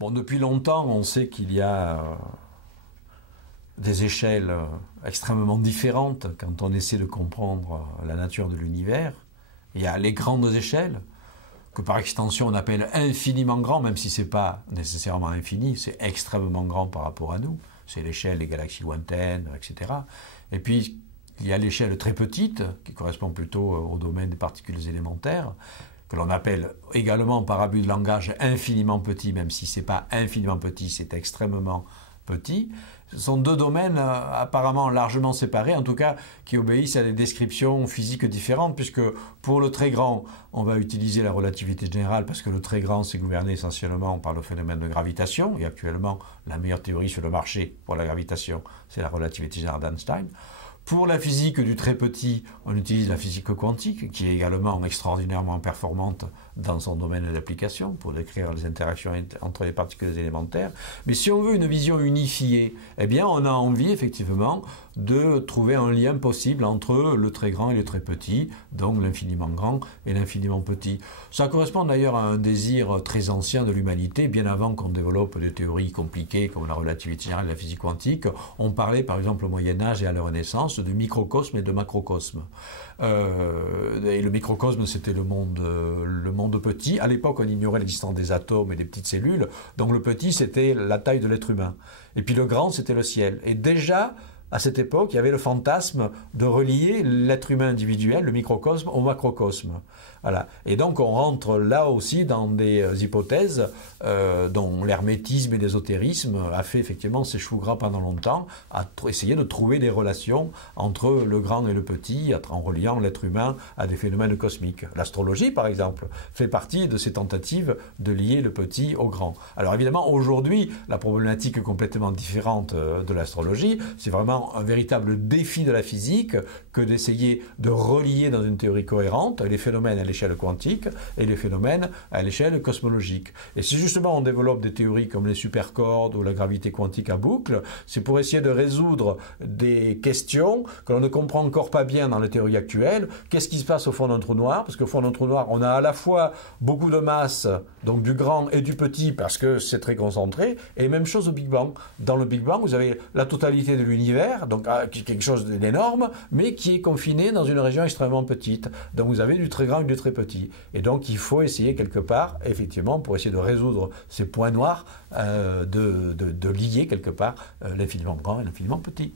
Bon, depuis longtemps, on sait qu'il y a des échelles extrêmement différentes quand on essaie de comprendre la nature de l'univers. Il y a les grandes échelles, que par extension on appelle infiniment grand, même si ce n'est pas nécessairement infini, c'est extrêmement grand par rapport à nous. C'est l'échelle des galaxies lointaines, etc. Et puis, il y a l'échelle très petite, qui correspond plutôt au domaine des particules élémentaires, que l'on appelle également par abus de langage infiniment petit, même si ce n'est pas infiniment petit, c'est extrêmement petit. Ce sont deux domaines apparemment largement séparés, en tout cas qui obéissent à des descriptions physiques différentes, puisque pour le très grand, on va utiliser la relativité générale, parce que le très grand, c'est gouverné essentiellement par le phénomène de gravitation, et actuellement, la meilleure théorie sur le marché pour la gravitation, c'est la relativité générale d'Einstein. Pour la physique du très petit, on utilise la physique quantique, qui est également extraordinairement performante dans son domaine d'application, pour décrire les interactions entre les particules élémentaires. Mais si on veut une vision unifiée, eh bien on a envie effectivement de trouver un lien possible entre le très grand et le très petit, donc l'infiniment grand et l'infiniment petit. Ça correspond d'ailleurs à un désir très ancien de l'humanité, bien avant qu'on développe des théories compliquées comme la relativité générale et la physique quantique. On parlait par exemple au Moyen-Âge et à la Renaissance de microcosme et de macrocosme. Et le microcosme, c'était le monde petit. À l'époque, on ignorait l'existence des atomes et des petites cellules, donc le petit, c'était la taille de l'être humain. Et puis le grand, c'était le ciel. Et déjà, à cette époque, il y avait le fantasme de relier l'être humain individuel, le microcosme, au macrocosme. Voilà. Et donc on rentre là aussi dans des hypothèses dont l'hermétisme et l'ésotérisme a fait effectivement ses choux gras pendant longtemps, à essayer de trouver des relations entre le grand et le petit, en reliant l'être humain à des phénomènes cosmiques. L'astrologie, par exemple, fait partie de ces tentatives de lier le petit au grand. Alors évidemment, aujourd'hui, la problématique est complètement différente de l'astrologie. C'est vraiment un véritable défi de la physique que d'essayer de relier dans une théorie cohérente les phénomènes à l'échelle quantique et les phénomènes à l'échelle cosmologique. Et si justement on développe des théories comme les supercordes ou la gravité quantique à boucle, c'est pour essayer de résoudre des questions que l'on ne comprend encore pas bien dans les théories actuelles. Qu'est-ce qui se passe au fond d'un trou noir? Parce qu'au fond d'un trou noir, on a à la fois beaucoup de masse, donc du grand et du petit, parce que c'est très concentré, et même chose au Big Bang. Dans le Big Bang, vous avez la totalité de l'univers, donc quelque chose d'énorme, mais qui est confiné dans une région extrêmement petite. Donc vous avez du très grand et du très petit. Et donc il faut essayer quelque part, effectivement, pour essayer de résoudre ces points noirs, de lier quelque part l'infiniment grand et l'infiniment petit.